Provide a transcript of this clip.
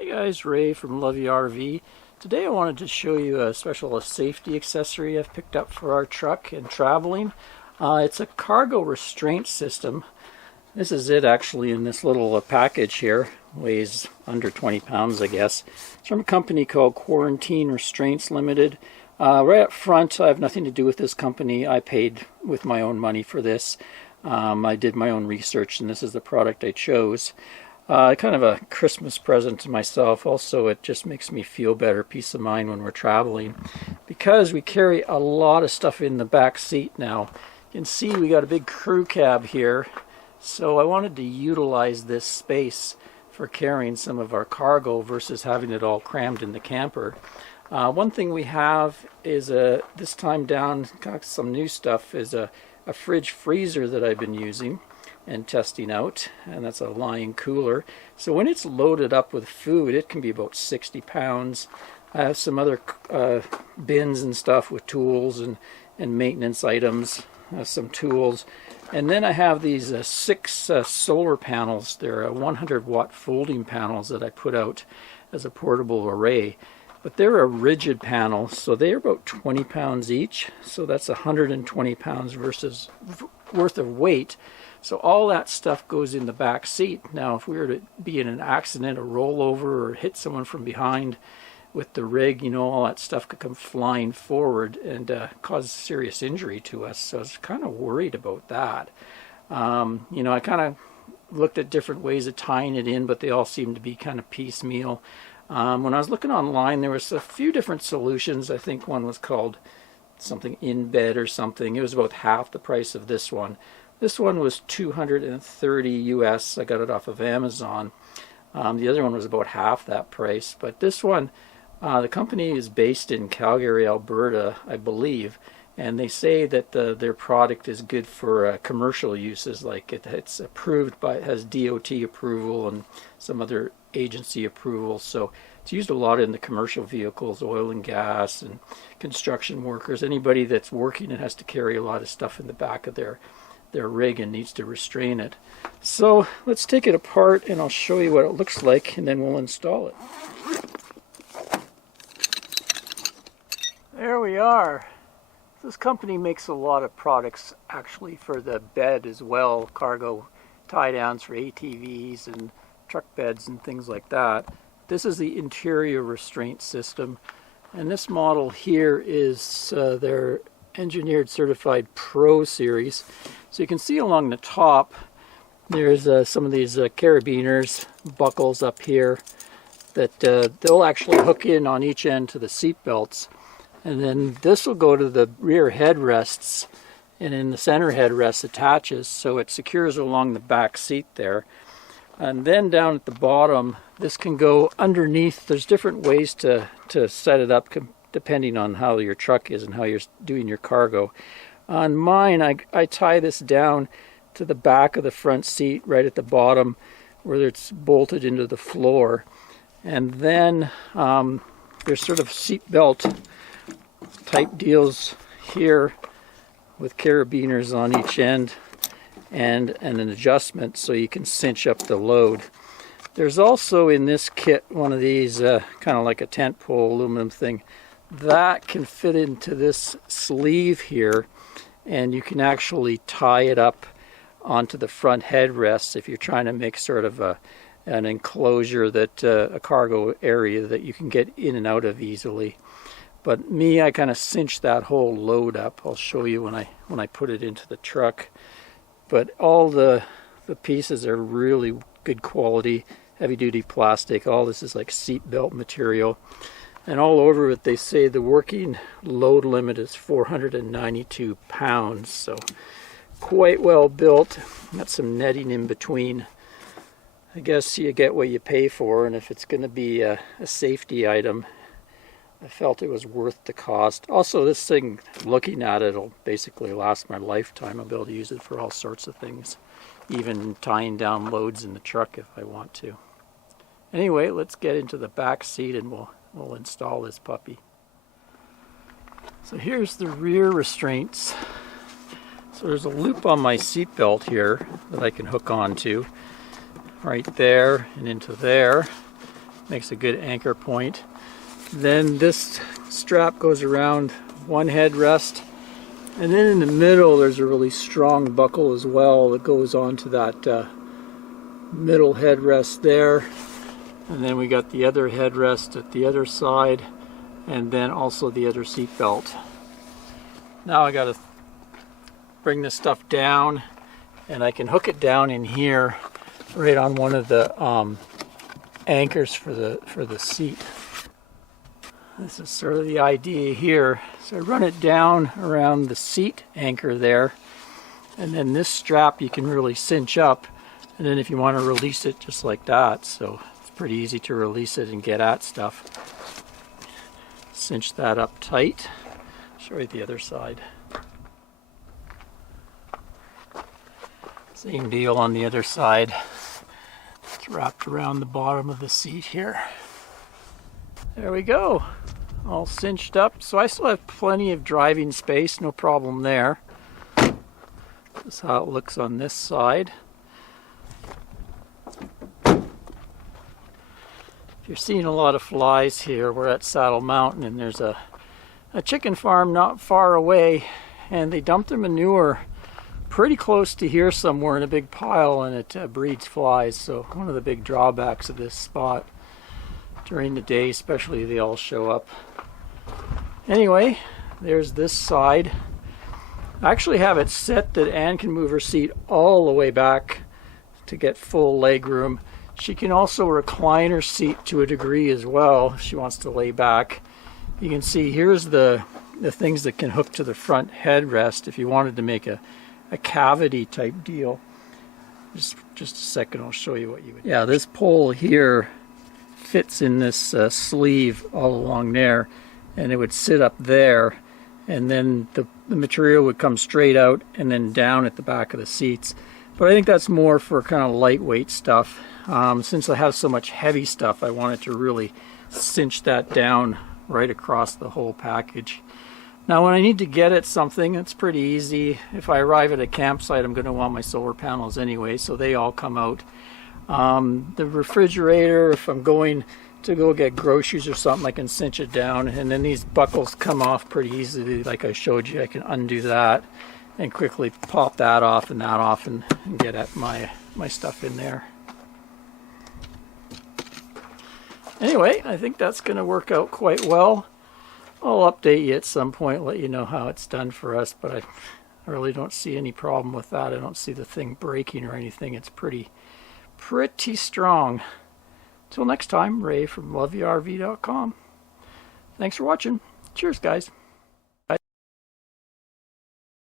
Hey guys, Ray from Lovey RV. Today I wanted to show you a special safety accessory I've picked up for our truck and traveling. It's a cargo restraint system. This is it actually in this little package here. Weighs under 20 pounds I guess. It's from a company called Quarantine Restraints Limited. Right up front, I have nothing to do with this company. I paid with my own money for this. I did my own research and this is the product I chose. Kind of a Christmas present to myself. Also, it just makes me feel better, peace of mind when we're traveling. Because we carry a lot of stuff in the back seat now. You can see we got a big crew cab here. So I wanted to utilize this space for carrying some of our cargo versus having it all crammed in the camper. One thing we have is, this time down, got some new stuff, is a fridge freezer that I've been using and testing out, and that's a Lion cooler. So when it's loaded up with food, it can be about 60 pounds. I have some other bins and stuff with tools and maintenance items, some tools. And then I have these 6 solar panels. They're 100-watt folding panels that I put out as a portable array. But they're a rigid panel, so they're about 20 pounds each. So that's 120 pounds worth of weight. So all that stuff goes in the back seat. Now, if we were to be in an accident, a rollover, or hit someone from behind with the rig, you know, all that stuff could come flying forward and cause serious injury to us. So I was kind of worried about that. You know, I kind of looked at different ways of tying it in, but they all seemed to be kind of piecemeal. When I was looking online, there was a few different solutions. I think one was called something in bed or something. It was about half the price of this one. This one was $230 US. I got it off of Amazon. The other one was about half that price. But this one, the company is based in Calgary, Alberta, I believe. And they say that their product is good for commercial uses. Like it's approved by, it has DOT approval and some other agency approval. So it's used a lot in the commercial vehicles, oil and gas and construction workers. Anybody that's working and has to carry a lot of stuff in the back of their rig and needs to restrain it. So let's take it apart and I'll show you what it looks like and then we'll install it. There we are. This company makes a lot of products actually for the bed as well, cargo tie downs for ATVs and truck beds and things like that. This is the interior restraint system, and this model here is their Engineered Certified Pro series. So you can see along the top there's some of these carabiners, buckles up here that they'll actually hook in on each end to the seat belts. And then this will go to the rear headrests, and in the center headrest attaches, so it secures along the back seat there. And then down at the bottom, this can go underneath. There's different ways to set it up depending on how your truck is and how you're doing your cargo. On mine, I tie this down to the back of the front seat right at the bottom where it's bolted into the floor. And then there's sort of seat belt type deals here with carabiners on each end and an adjustment so you can cinch up the load. There's also in this kit one of these kind of like a tent pole aluminum thing that can fit into this sleeve here, and you can actually tie it up onto the front headrest if you're trying to make sort of an enclosure, that a cargo area that you can get in and out of easily. But me, I kind of cinch that whole load up. I'll show you when I put it into the truck. But all the pieces are really good quality, heavy duty plastic. All this is like seat belt material. And all over it, they say the working load limit is 492 pounds. So quite well built. Got some netting in between. I guess you get what you pay for, and if it's going to be a safety item, I felt it was worth the cost. Also, this thing, looking at it, will basically last my lifetime. I'll be able to use it for all sorts of things, even tying down loads in the truck if I want to. Anyway, let's get into the back seat and we'll install this puppy. So here's the rear restraints. So there's a loop on my seat belt here that I can hook onto right there and into there. makes a good anchor point. Then this strap goes around one headrest, and then in the middle there's a really strong buckle as well that goes onto that middle headrest there. And then we got the other headrest at the other side, and then also the other seat belt. Now I gotta bring this stuff down, and I can hook it down in here right on one of the anchors for the seat. This is sort of the idea here. So I run it down around the seat anchor there, and then this strap you can really cinch up, and then if you want to release it just like that, so it's pretty easy to release it and get at stuff. Cinch that up tight. Show you the other side. Same deal on the other side. It's wrapped around the bottom of the seat here. There we go, all cinched up. So I still have plenty of driving space, no problem there. This is how it looks on this side. If you're seeing a lot of flies here, we're at Saddle Mountain, and there's a chicken farm not far away, and they dump their manure pretty close to here somewhere in a big pile, and it breeds flies. So one of the big drawbacks of this spot. During the day especially, they all show up. Anyway, there's this side. I actually have it set that Anne can move her seat all the way back to get full leg room. She can also recline her seat to a degree as well if she wants to lay back. You can see here's the things that can hook to the front headrest if you wanted to make a cavity type deal. Just a second, I'll show you what you would do. Yeah, this pole here fits in this sleeve all along there, and it would sit up there, and then the material would come straight out and then down at the back of the seats. But I think that's more for kind of lightweight stuff. Since I have so much heavy stuff, I wanted to really cinch that down right across the whole package. Now when I need to get at something, it's pretty easy. If I arrive at a campsite, I'm going to want my solar panels anyway, so they all come out. The refrigerator, if I'm going to go get groceries or something, I can cinch it down, and then these buckles come off pretty easily. Like I showed you, I can undo that and quickly pop that off and that off, and get at my stuff in there. Anyway, I think that's going to work out quite well. I'll update you at some point, let you know how it's done for us, but I really don't see any problem with that. I don't see the thing breaking or anything. It's pretty strong. Till next time, Ray from loveyouRV.com. Thanks for watching. Cheers, guys.